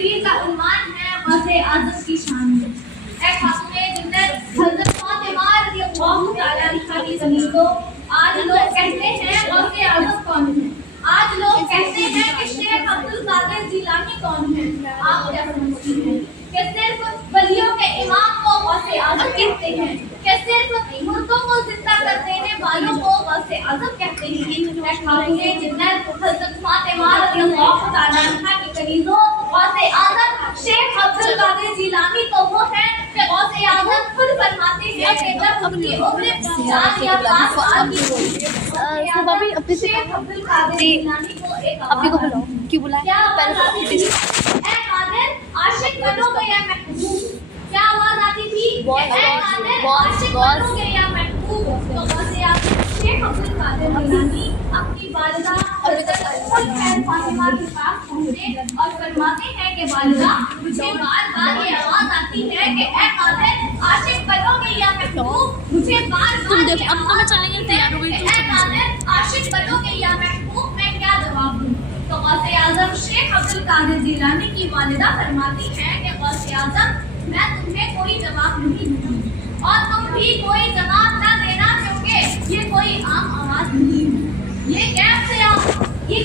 तहरीर का उन्वान है गौसे आज़म की शान में। ऐ खातूने जन्नत हज़रत फातिमा रज़ियल्लाहु तआला अन्हा की ज़मीनों, आज लोग कहते हैं गौसे आज़म कौन है? आज लोग कहते हैं कि शेख अब्दुल कादिर जिलानी कौन है? आप क्या समझती हैं कि सिर्फ वलियों के इमाम को गौसे आज़म कहते हैं, कि सिर्फ मुर्दों को जिंदा कर देने वालों को गौसे आज़म कहते हैं? ऐ खातूने जन्नत हज़रत फातिमा रज़ियल्लाहु तआला अन्हा की कनीज़ों, गौसे आज़म शेख अब्दुल कादिर जिलानी तो वो है कि गौसे आज़म खुद फरमाते हैं कि जब उनकी उम्र 4 या 5 साल की होगी, शेख अब्दुल कादिर जिलानी को एक आवाज़ आई। क्यों बुलाया? क्या आवाज़ आती थी? ऐ कादिर आशिक बनोगे या महबूब? क्या आवाज़ आती थी? ऐ कादिर आशिक बनोगे या महबूब? तो गौसे आज़म शेख अब्दुल कादिर जिलानी अपनी वालिदा हज़रत उम्मुल खैर फातिमा के पास पहुंचे और फरमाते हैं कि वालिदा, मुझे बार-बार ये आवाज़ आती है कि ऐ कादिर आशिक बनोगे या महबूब? मुझे बार-बार ये आवाज़ आती है कि ऐ कादिर आशिक बनोगे या महबूब? मैं क्या जवाब दूं? तो गौसे आज़म शेख अब्दुल कादिर जिलानी की वालिदा फरमाती हैं कि गौसे आज़म, मैं तुम्हें कोई जवाब नहीं दूंगी और तुम भी कोई जवाब न देना, क्योंकि ये कोई आम आवाज़ नहीं है। ये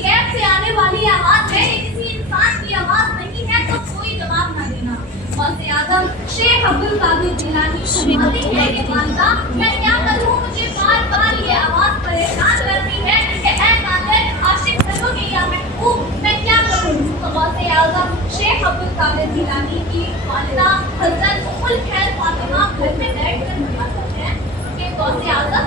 गैब से आने वाली आवाज़ है, ये किसी इंसान की आवाज़ नहीं है, तो कोई जवाब न देना। गौसे आज़म शेख अब्दुल कादिर जिलानी फरमाती है कि वालिदा, मैं क्या करूं? मुझे बार-बार ये आवाज़ परेशान करती है कि ऐ कादिर आशिक बनोगे या महबूब? मैं क्या करूं? तो गौसे आज़म शेख अब्दुल कादिर जिलानी की वालिदा हज़रत उम्मुल खैर फातिमा घर में बैठकर फरमाती हैं कि गौसे आज़म,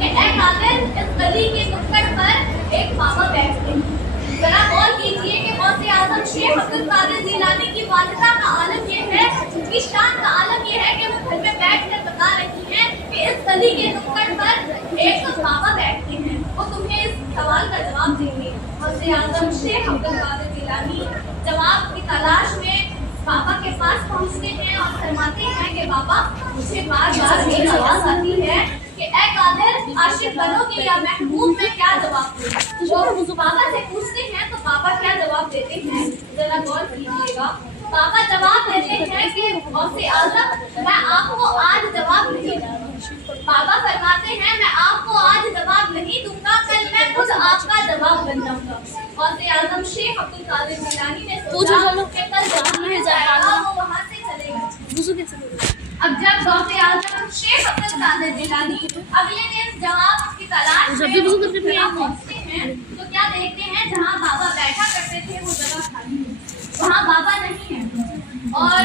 ऐ कादिर, इस गली के नुक्कड़ पर एक बाबा बैठते हैं। जरा गौर कीजिए कि गौसे आज़म शेख अब्दुल कादिर जिलानी की वालिदा का आलम ये है, उनकी शान का आलम ये है कि वो घर में बैठकर बता रही हैं कि इस गली के नुक्कड़ पर एक बाबा बैठते हैं, वो तुम्हें इस सवाल का जवाब देंगे। गौसे आज़म शेख अब्दुल कादिर जिलानी जवाब की तलाश में बाबा के पास पहुंचते हैं और फरमाते हैं कि बाबा, मुझे बार-बार एक आवाज़ आती है कि ऐ कादिर आशिक बनोगे या महबूब? मैं क्या जवाब दूं? तो बाबा से पूछते हैं तो बाबा क्या जवाब देते हैं, जरा गौर कीजिएगा। बाबा जवाब देते हैं कि गौसे आज़म, मैं आपको आज जवाब नहीं दूंगा। बाबा फरमाते हैं, मैं आपको आज जवाब नहीं दूंगा, कल मैं खुद आपका जवाब बन जाऊंगा। गौसे आज़म शेख अब्दुल कादिर जिलानी ने सोचा कि कल जवाब नहीं जाएगा, वो वहाँ से चलेगा। अब जब गौसे आज़म शेख अब्दुल कादिर जिलानी अगले दिन जवाब की तलाश में पहुंचते हैं तो क्या देखते हैं, जहाँ बाबा बैठा करते थे वो जगह खाली है, वहाँ बाबा नहीं है। और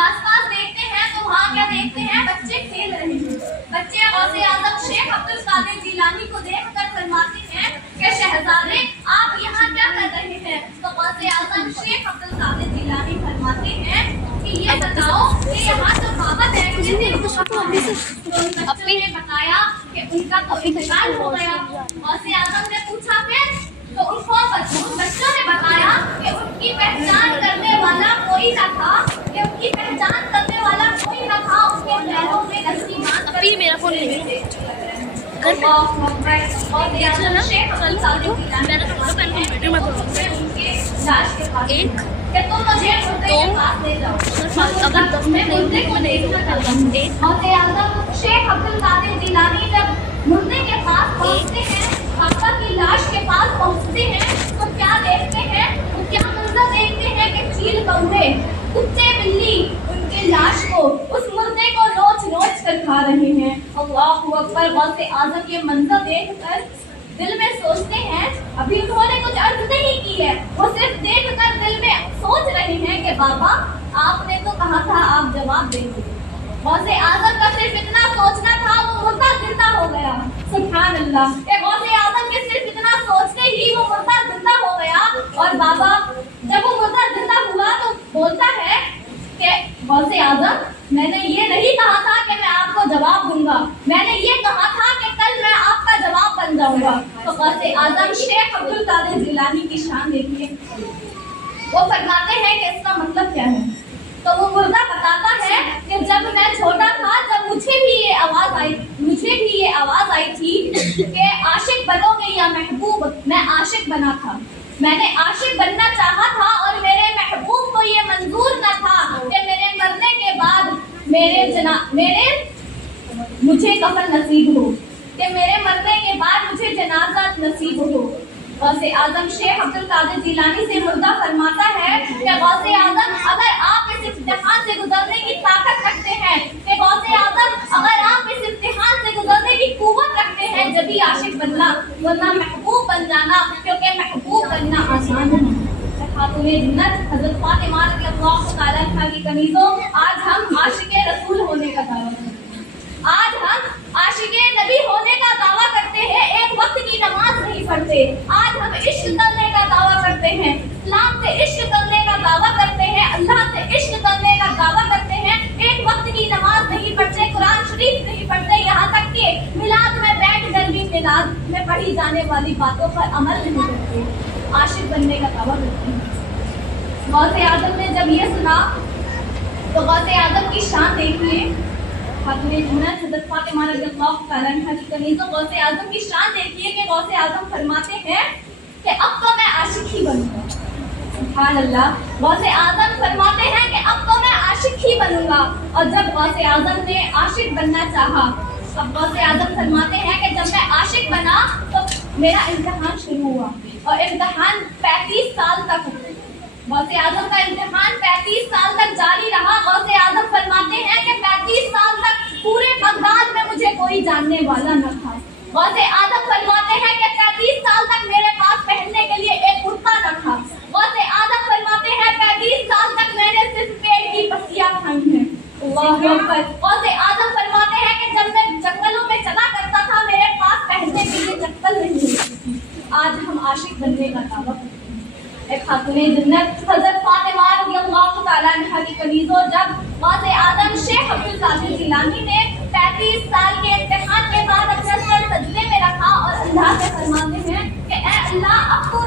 आसपास देखते हैं तो वहाँ क्या देखते हैं, बच्चे खेल रहे हैं। बच्चे गौसे आज़म शेख अब्दुल कादिर जिलानी को देखकर फरमाते हैं कि शहजादे, आप यहाँ क्या कर रहे हैं? तो गौसे आज़म शेख अब्दुल कादिर जिलानी फरमाते हैं कि ये बताओ कि यहाँ तो बाबा बैठते थे, तो बच्चों ने बताया कि उनका तो इंतकाल हो गया। गौसे आज़म ने पूछा फिर, तो उन बच्चों ने बताया कि उनकी पहचान करने वाला कोई न था, कि उनकी पहचान करने वाला कोई न था, उसके पैरों में रस्सी बांधकर मेरा फोन ले शेख अब्दुल कादिर जिलानी जब मुर्दे के पास पहुंचते हैं, पापा की लाश के पास पहुंचते हैं, तो क्या देखते हैं, वो क्या मंजर देखते हैं कि चील कौवे, कुत्ते बिल्ली उनके लाश को, उस मुर्दे को नोच कर खा रहे हैं। अल्लाहु अकबर। गौसे आज़म ये मंजर देखकर दिल में सोचते हैं, अभी उन्होंने कुछ अर्ज नहीं की है, वो सिर्फ देखकर दिल में सोच रहे हैं कि बाबा, आपने तो कहा था आप जवाब देंगे। गौसे आज़म का सिर्फ इतना सोचना था, वो मुर्दा जिंदा हो गया। सुभान अल्लाह। गौसे आज़म के सिर्फ इतना सोचते ही वो मुर्दा जिंदा हो गया। और बाबा जब वो मुर्दा जिंदा हुआ तो बोलता है कि गौसे आज़म, मैंने ये नहीं कहा था कि मैं आपको जवाब दूंगा, मैंने ये कहा था कि कल मैं आपका जवाब बन जाऊंगा। तो गौसे आज़म शेख अब्दुल कादिर जिलानी की शान देखिए, वो फरमाते हैं कि इसका मतलब क्या है। तो वो मुर्दा बताता है कि जब मैं छोटा था, जब मुझे भी ये आवाज़ आई थी कि आशिक बनोगे या महबूब, मैं आशिक बना था। मैंने आशिक बनना चाहा था और मेरे महबूब को ये नसीब हो, कि मेरे मरने के बाद मुझे जनाजा नसीब हो। गौसे आजम शेख अब्दुल कादिर जिलानी से मुर्दा फरमाता है कि गौसे आजम अगर आप इस इम्तिहान से गुजरने की ताकत रखते हैं, कि गौसे आजम अगर आप इस इम्तिहान से गुजरने की कुव्वत रखते हैं, जब भी आशिक बनना, वरना महबूब बन जाना, क्योंकि महबूब बनना आसान है। खातूने जन्नत हज़रत फातिमा रज़ियल्लाहु तआला अन्हा की कनीज़ों, आज हम आशिके रसूल होने का दावा करते हैं, आज हम आशिके नबी होने का दावा करते हैं, एक वक्त की नमाज नहीं पढ़ते, आज हम इश्क करने का दावा करते हैं, इस्लाम से इश्क करने का दावा करते हैं, अल्लाह से इश्क करने का दावा करते हैं, एक वक्त की नमाज नहीं पढ़ते, कुरान शरीफ नहीं पढ़ते, यहाँ तक कि मिलाद में बैठ कर भी मिलाद में पढ़ी जाने वाली बातों पर अमल नहीं करते, आशिक बनने का दावा करते हैं। गौसे आजम ने जब ये सुना तो गौसे आजम की शान देखिए, खातूने जन्नत हज़रत फातिमा रज़ियल्लाहु तआला अन्हा की कनीज़ों, गौसे आजम की शान देखिए कि गौसे आजम फरमाते हैं कि अब तो मैं आशिक ही बनूंगा। सुभान अल्लाह, गौसे आजम फरमाते हैं कि अब तो मैं आशिक ही बनूंगा। और जब गौसे आजम ने आशिक बनना चाहा, अब गौसे आजम फरमाते हैं कि जब मैं आशिक बना तो मेरा इम्तिहान शुरू हुआ, और इम्तिहान 35 साल तक, गौसे आजम का इम्तिहान 35 साल तक जारी रहा। गौसे आजम फरमाते हैं कि 35 साल तक पूरे बगदाद में मुझे कोई जानने वाला न था। गौसे आजम फरमाते हैं कि 35 साल तक मेरे पास पहनने के लिए एक कुर्ता न था। गौसे आजम फरमाते हैं 35 साल तक मैंने सिर्फ पेड़ की पत्तियां खाई हैं। अल्लाहु अकबर। गौसे आजम फरमाते हैं कि जब मैं जंगलों में चला करता था, मेरे पास पहनने के लिए चप्पल नहीं होती थी। आज हम आशिक बनने का दावा करते हैं। खातूने जन्नत हज़रत फातिमा रज़ियल्लाहु तआला अन्हा की कनीज़ों, जब गौसे आजम शेख अब्दुल कादिर जिलानी ने 35 साल के इम्तिहान के बाद अपना सर सजदे में रखा और अल्लाह से फरमाते हैं कि ऐ अल्लाह, अब तू